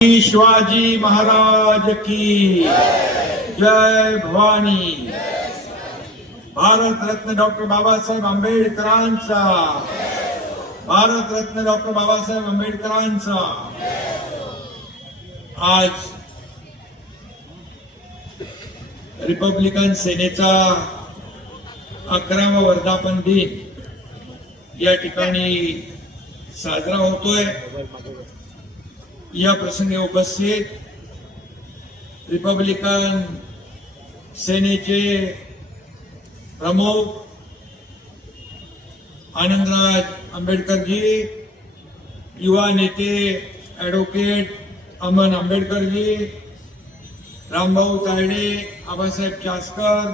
शिवाजी महाराज की जय भवानी। भारत रत्न डॉक्टर बाबासाहेब आंबेडकरांचा, भारत रत्न डॉक्टर बाबासाहेब आंबेडकरांचा। आज रिपब्लिकन सेनेचा 11वा वर्धापन दिन या ठिकाणी साजरा होतोय। या प्रसंगी उपस्थित रिपब्लिकन सेनेचे प्रमुख आनंदराज आंबेडकर जी, युवा नेते ॲडव्होकेट अमन आंबेडकर जी, रामभाऊ तायडे, आबासाहेब चासकर,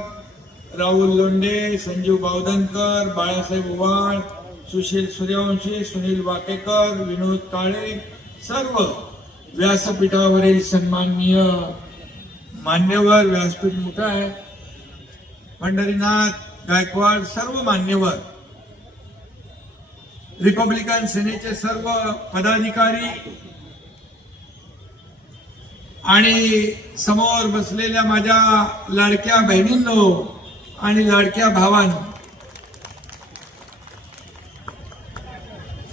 राहुल लोंढे, संजीव बावधनकर, बाळासाहेब ओवाळ, सुशील सूर्यवंशी, सुनील वाकेकर, विनोद काळे, सर्व व्यासपीठावरील सन्माननीय मान्यवर, व्यासपीठ मोठा आहे, पंढरीनाथ गायकवाड, सर्व मान्यवर, रिपब्लिकन सेनेचे सर्व पदाधिकारी आणि समोर बसलेल्या माझ्या लाडक्या बहिणींनो आणि लाडक्या भावांनो,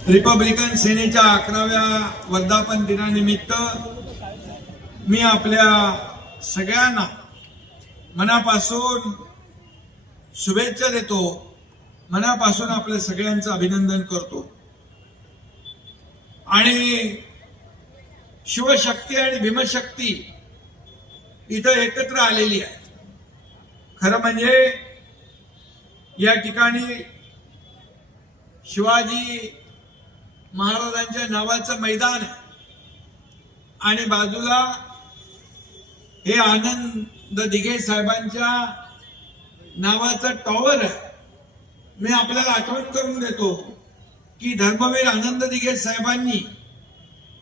रिपब्लिकन सेनेच्या 11व्या वर्धापन दिनानिमित्त मी आपल्या सगळ्यांना मनापासून शुभेच्छा देतो, मनापासून आपल्या सगळ्यांचं अभिनंदन करतो। आणि शिवशक्ती आणि भीमशक्ती इथं एकत्र आलेली आहे। खरं म्हणजे या ठिकाणी शिवाजी महाराजांच्या नावाचं मैदान आहे आणि बाजूला हे आनंद दिघे साहेबांच्या नावाचं टॉवर आहे। मी आपल्याला आठवण करून देतो की धर्मवीर आनंद दिघे साहेबांनी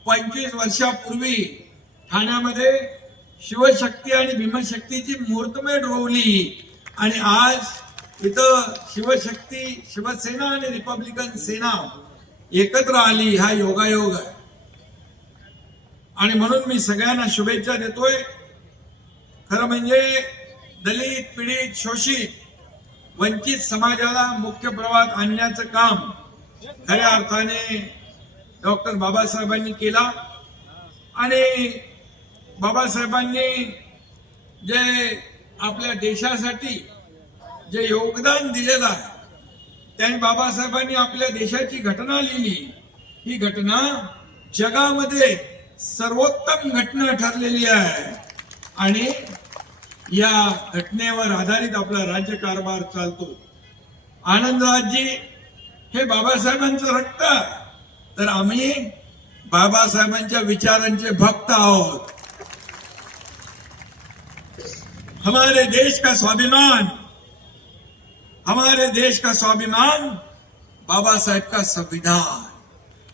25 वर्षापूर्वी ठाण्यामध्ये शिवशक्ती आणि भीमशक्तीची मुहूर्तमेढ रोवली आणि आज इथं शिवशक्ती, शिवसेना आणि रिपब्लिकन सेना एकत्र आली, हा योगायोग आहे। आणि म्हणून मी सगळ्यांना शुभेच्छा देतोय। खरं म्हणजे दलित, पीडित, शोषित, वंचित समाजाला मुख्य प्रवाहात आणण्याचं काम खऱ्या अर्थाने डॉक्टर बाबासाहेबांनी केला आणि बाबासाहेबांनी जे आपल्या देशासाठी जे योगदान दिलेलं आहे, त्यांनी बाबासाहेबांनी आपल्या देशाची घटना लिहिली। ही घटना जगामध्ये सर्वोत्तम घटना ठरलेली आहे आणि या घटनेवर आधारित आपला राज्यकारभार चालतो। आनंदराजजी हे बाबासाहेबांचं रक्त, तर आम्ही बाबासाहेबांच्या विचारांचे भक्त आहोत। हमारे देश का स्वाभिमान, हमारे देश का स्वाभिमान बाबा साहेब का संविधान,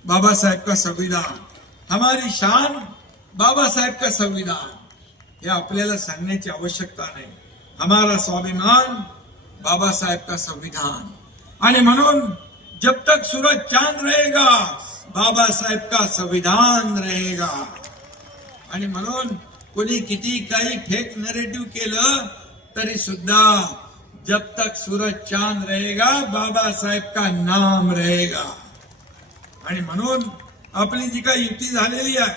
बाबा साहेब का संविधान, हमारी शान बाबा साहेब का संविधान। हे आपल्याला सांगण्याची आवश्यकता नाही। हमारा स्वाभिमान बाबा साहेब का संविधान। आणि म्हणून जब तक सूरज चांद रहेगा बाबा साहेब का संविधान रहेगा। आणि म्हणून कोणी किती काही फेक नरेटिव्ह केलं तरी सुद्धा जब तक सूरज चांद रहेगा बाबा साहेब का नाम रहेगा। आणि म्हणून आपली जी काही युती झालेली आहे,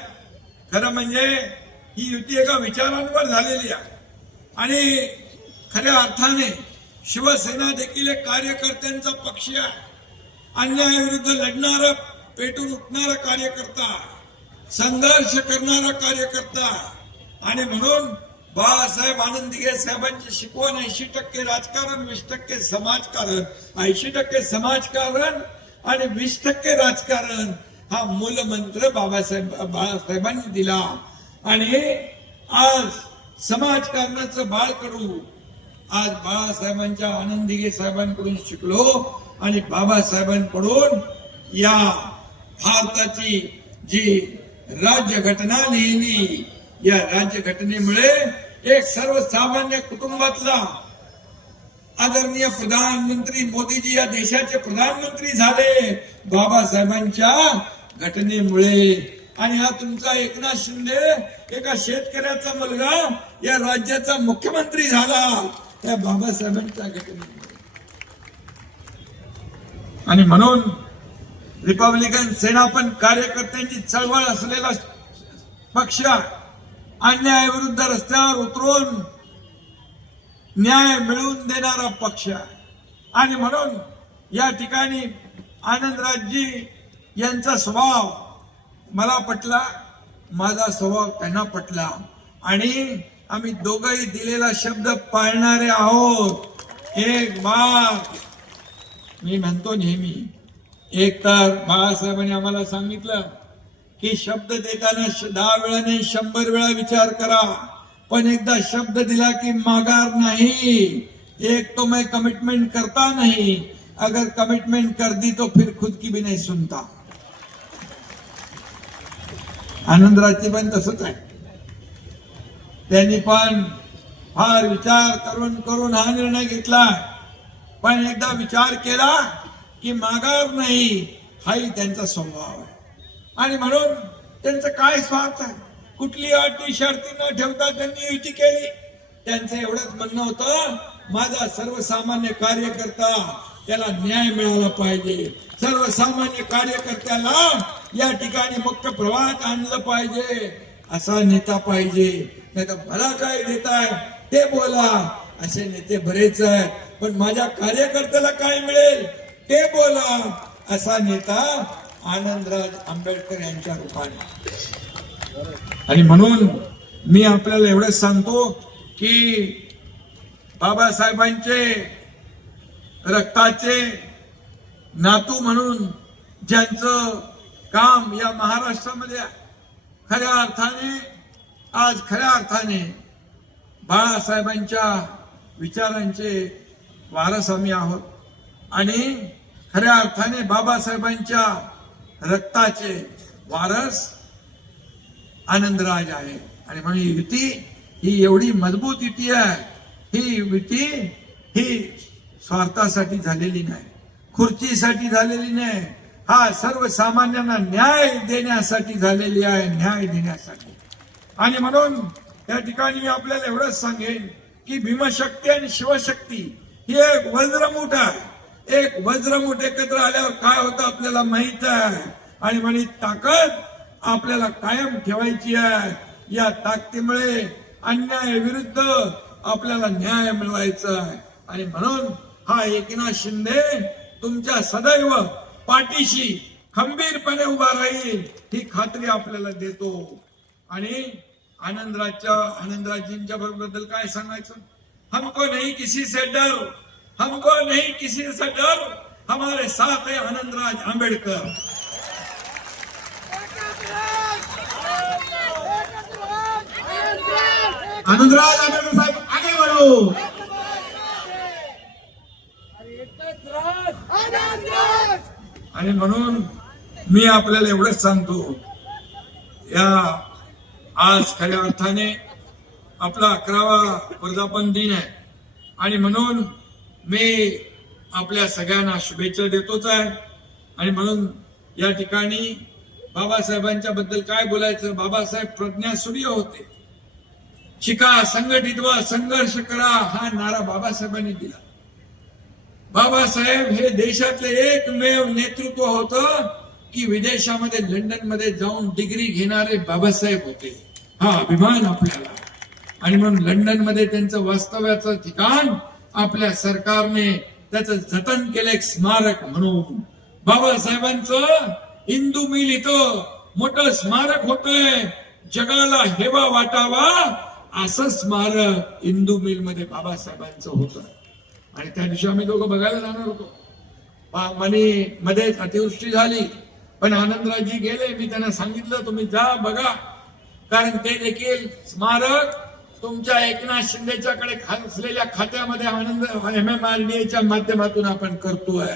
खरं म्हणजे ही युती एका विचारांवर झालेली आहे आणि खऱ्या अर्थाने शिवसेना देखील एक कार्यकर्त्यांचा पक्ष आहे। अन्यायाविरुद्ध लढणारा, पेटून उठणारा कार्यकर्ता, संघर्ष करणारा कार्यकर्ता। आणि म्हणून बाळासाहेब आनंद दिघे साहेबांची शिकवण 80% राजकारण, 20% समाजकारण, 80% समाजकारण आणि 20% राजकारण, हा मूलमंत्र बाळासाहेबांनी दिला। आणि आज समाजकारणाचं बाळकडू आज बाळासाहेबांच्या आनंद दिघे साहेबांकडून शिकलो आणि बाबासाहेबांकडून या भारताची जी राज्यघटना लिहिली, या राज्यघटनेमुळे एक सर्वसामान्य कुटुंबातला आदरणीय प्रधानमंत्री मोदीजी या देशाचे प्रधानमंत्री झाले। बाबासाहेबांच्या घटनेमुळे आणि हा तुमचा एकनाथ शिंदे एका शेतकऱ्याचा मुलगा या राज्याचा मुख्यमंत्री झाला या बाबासाहेबांच्या घटनेमुळे. आणि म्हणून रिपब्लिकन सेना पण कार्यकर्त्यांची चळवळ असलेला पक्ष, अन्यायाविरुद्ध रस्त्यावर उतरून न्याय मिळवून देणारा पक्ष. आणि म्हणून या ठिकाणी आनंदराजजी यांचा स्वभाव मला पटला, माझा स्वभाव त्यांना पटला आणि आम्ही दोघंही दिलेला शब्द पाळणारे आहोत. एक बात मी म्हणतो नेहमी, एक तर बाळासाहेबांनी आम्हाला सांगितलं की शब्द देताना 10 वेळा नाही 100 वेळा विचार करा, पण एकदा शब्द दिला कि माघार नहीं. एक तो मैं कमिटमेंट करता नहीं, अगर कमिटमेंट कर दी तो फिर खुद की भी नहीं सुनता. आनंदराजची पण तसंच आहे. त्यांनी पण फार विचार करून करून हा निर्णय घेतला, पण एकदा विचार केला की माघार नाही, हाही त्यांचा स्वभाव आहे. आणि म्हणून त्यांचं काय स्वार्थ आहे, कुठली अटी शर्ती न ठेवता त्यांनी युती केली. त्यांचं एवढंच म्हणणं होतं, माझा सर्वसामान्य कार्यकर्ता त्याला न्याय मिळाला पाहिजे, सर्वसामान्य कार्यकर्त्याला या ठिकाणी मुख्य प्रवाहात आणलं पाहिजे, असा नेता पाहिजे. नाही तर मला काय देताय ते बोला, असे नेते बरेच आहेत, पण माझ्या कार्यकर्त्याला काय मिळेल ते बोला, असा नेता आनंदराज आंबेडकर यांच्या रूपाने. आणि म्हणून मी आपल्याला एवढंच सांगतो की बाबासाहेबांचे रक्ताचे नातू म्हणून ज्यांचं काम या महाराष्ट्रामध्ये खऱ्या अर्थाने बाळासाहेबांच्या विचारांचे वारस आम्ही आहोत आणि खऱ्या अर्थाने बाबासाहेबांच्या रक्ताचे वारस आनंदराज आहे. आणि म्हणून युती ही एवढी मजबूत युती आहे, ही युती ही स्वार्थासाठी झालेली नाही, खुर्चीसाठी झालेली नाही, हा सर्वसामान्यांना न्याय देण्यासाठी झालेली आहे, न्याय देण्यासाठी. आणि म्हणून या ठिकाणी मी आपल्याला एवढंच सांगेन की भीमशक्ती आणि शिवशक्ती ही एक वज्रमुठ आहे. एक वज्रमुठ एकत्र आल्यावर काय होतं आपल्याला माहित आहे. आणि म्हणून ताकद आपल्याला कायम ठेवायची आहे. या ताकदीमुळे अन्यायाविरुद्ध आपल्याला न्याय मिळवायचा आहे. आणि म्हणून हा एकनाथ शिंदे तुमच्या सदैव पाठीशी खंबीरपणे उभा राहील ही खात्री आपल्याला देतो. आणि आनंदराजींच्या बद्दल काय सांगायचं, हमको नहीं किसी से डर, हमको नहीं किसी से डर, हमारे साथ है आनंदराज आंबेडकर. आनंदराज आंबेडकर साहब आगे बढ़ो. आणि म्हणून मी आपल्याला एवढंच सांगतो, या आज खऱ्या अर्थाने आपला 11वा वर्धापन दिन आहे. आणि म्हणून मी आपल्या सगळ्यांना शुभेच्छा देतोच आहे. आणि म्हणून या ठिकाणी बाबासाहेबांच्या बद्दल काय बोलायचं, बाबासाहेब प्रज्ञासूर्य होते. शिका, संघटित व्हा, संघर्ष करा, हा नारा बाबासाहेबांनी दिला. बाबासाहेब हे देशातले एकमेव नेतृत्व होतं की विदेशामध्ये लंडन मध्ये जाऊन डिग्री घेणारे बाबासाहेब होते. हा अभिमान आपल्याला. आणि म्हणून लंडन मध्ये त्यांचं वास्तव्याचं ठिकाण आपल्या सरकारने त्याचं जतन केलं एक स्मारक म्हणून. बाबासाहेबांचं इंदू मिल इथं मोठं स्मारक होतंय, जगाला हेवा वाटावा असं स्मारक इंदू मिल मध्ये बाबासाहेबांचं होतं. आणि त्या दिवशी आम्ही दोघं बघायला जाणार होतो. मध्येच अतिवृष्टी झाली, पण आनंदराजी गेले. मी त्यांना सांगितलं तुम्ही जा बघा, कारण ते देखील स्मारक तुमच्या एकनाथ शिंदेच्याकडे असलेल्या खात्यामध्ये आनंद MMRDA माध्यमातून आपण करतोय.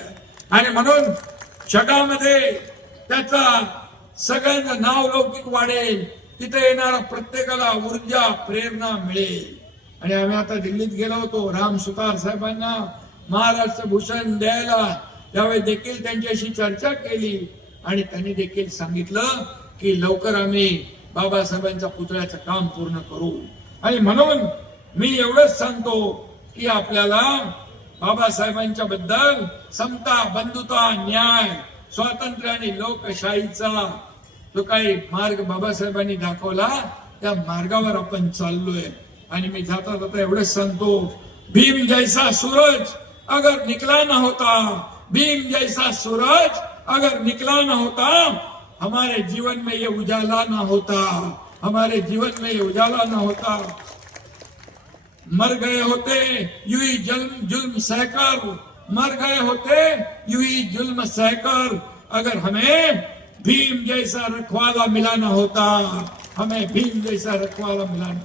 आणि म्हणून जगामध्ये त्याचा सगळ्यांचं नाव लौकिक वाढेल, तिथे येणारा प्रत्येकाला ऊर्जा प्रेरणा मिळेल. आणि आम्ही आता दिल्लीत गेलो होतो राम सुतार साहेबांना महाराष्ट्र भूषण द्यायला, त्यावेळी देखील त्यांच्याशी चर्चा केली आणि त्यांनी देखील सांगितलं की लवकर आम्ही बाबासाहेबांच्या पुतळ्याचं काम पूर्ण करू. आणि म्हणून मी एवढंच सांगतो की आपल्याला बाबासाहेबांच्या बद्दल समता, बंधुता, न्याय, स्वातंत्र्य आणि लोकशाहीचा जो काही मार्ग बाबासाहेबांनी दाखवला त्या मार्गावर आपण चाललोय. आणि मी जाता जाता एवढंच सांगतो, भीम जैसा सूरज अगर निकला ना होता, भीम जैसा सूरज अगर निकला ना होता, हमारे जीवन में ये उजाला ना होता, हमारे जीवन में ये उजाला ना होता. मर गए होते यूं ही जुल्म सहकर, मर गए होते यूं ही जुल्म सहकर, अगर हमें भीम जैसा रखवाला मिला ना होता, हमें भीम जैसा रखवाला मिला ना.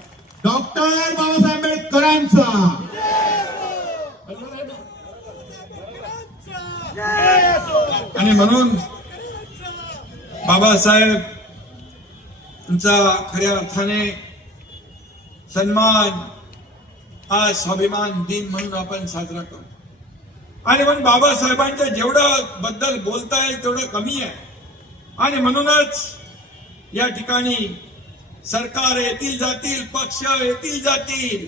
डॉक्टर बाबासाहेब आंबेडकरांचा आणि म्हणून बाबासाहेब तुमचा खऱ्या अर्थाने सन्मान आज स्वाभिमान दिन म्हणून आपण साजरा करतो. आणि म्हणून बाबासाहेबांच्या जेवढं बद्दल बोलता येईल तेवढं कमी आहे. आणि म्हणूनच या ठिकाणी सरकार येतील जातील, पक्ष येतील जातील,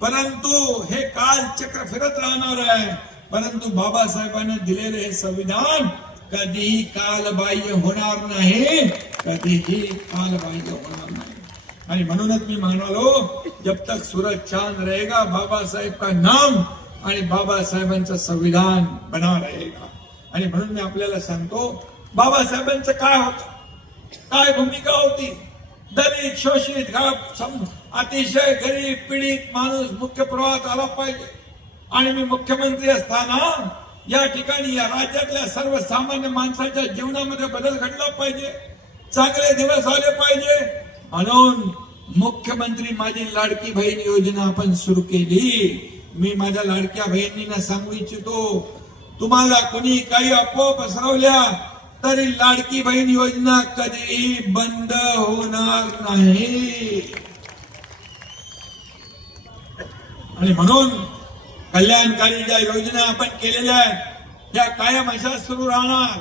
परंतु हे काल चक्र फिरत राहणार आहे. परंतु बाबासाहेबांनी दिलेले हे संविधान कधीही कालबाह्य होणार नाही, कधीही कालबाह्य होणार नाही. आणि म्हणूनच मी म्हणालो, जब तक सूरज चांद रहेगा बाबा साहेब का नाम आणि बाबासाहेबांचं संविधान बना रहेगा. आणि म्हणून मी आपल्याला सांगतो, बाबासाहेबांचं काय होतं, काय भूमिका होती. दलित, शोषित, अतिशय गरीब पीडित माणूस मुख्य प्रवाहात आला पाहिजे. आणि मी मुख्यमंत्री असताना या ठिकाणी या राज्यातल्या सर्वसामान्य माणसाच्या जीवनामध्ये बदल घडला पाहिजे, चांगले दिवस आले पाहिजे. म्हणून मुख्यमंत्री माझी लाडकी बहीण योजना आपण सुरू केली. मी माझ्या लाडक्या बहिणींना सांगू इच्छितो, तुम्हाला कोणी काही अफवा पसरवल्या तरी लाडकी बहीण योजना कधीही बंद होणार नाही. आणि म्हणून कल्याणकारी ज्या योजना आपण केलेल्या आहेत त्या कायम अशा सुरू राहणार.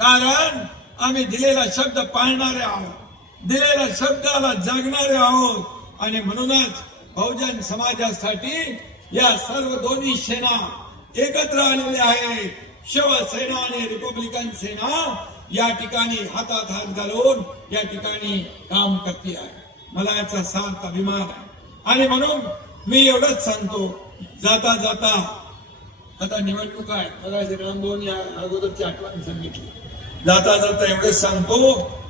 कारण आम्ही दिलेला शब्द पाळणारे आहोत, दिलेल्या शब्दाला जगणारे आहोत. आणि म्हणूनच बहुजन समाजासाठी या सर्व दोन्ही सेना एकत्र आलेल्या आहेत. शिवसेना आणि रिपब्लिकन सेना या ठिकाणी हातात हात घालून या ठिकाणी काम करते आहे. मला याचा सार्थ अभिमान आहे. आणि म्हणून मी एवढंच सांगतो, जाता जाता आता निवडणूक आहे, मला रामभाऊनी अगोदरची आठवण सांगितली. जाता जाता एवढंच सांगतो,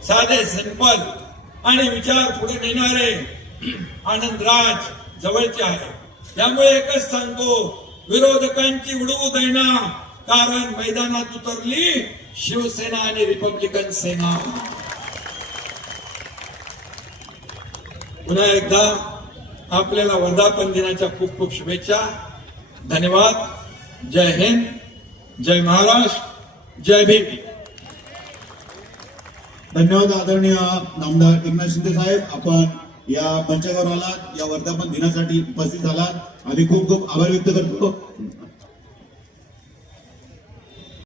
साधे सिंपल आणि विचार पुढे नेणारे आनंदराज जवळचे आहे. त्यामुळे एकच सांगतो, विरोधकांची उडवू देना, कारण मैदानात उतरली शिवसेना आणि रिपब्लिकन सेना. पुन्हा एकदा आपल्याला वर्धापन दिनाच्या खूप खूप शुभेच्छा. धन्यवाद. जय हिंद, जय महाराष्ट्र, जय भीम. धन्यवाद आदरणीय नामदार एकनाथ शिंदे साहेब, आपण या मंचावर आलात, या वर्धापन दिनासाठी उपस्थित झालात. आम्ही खूप खूप आभार व्यक्त करतो.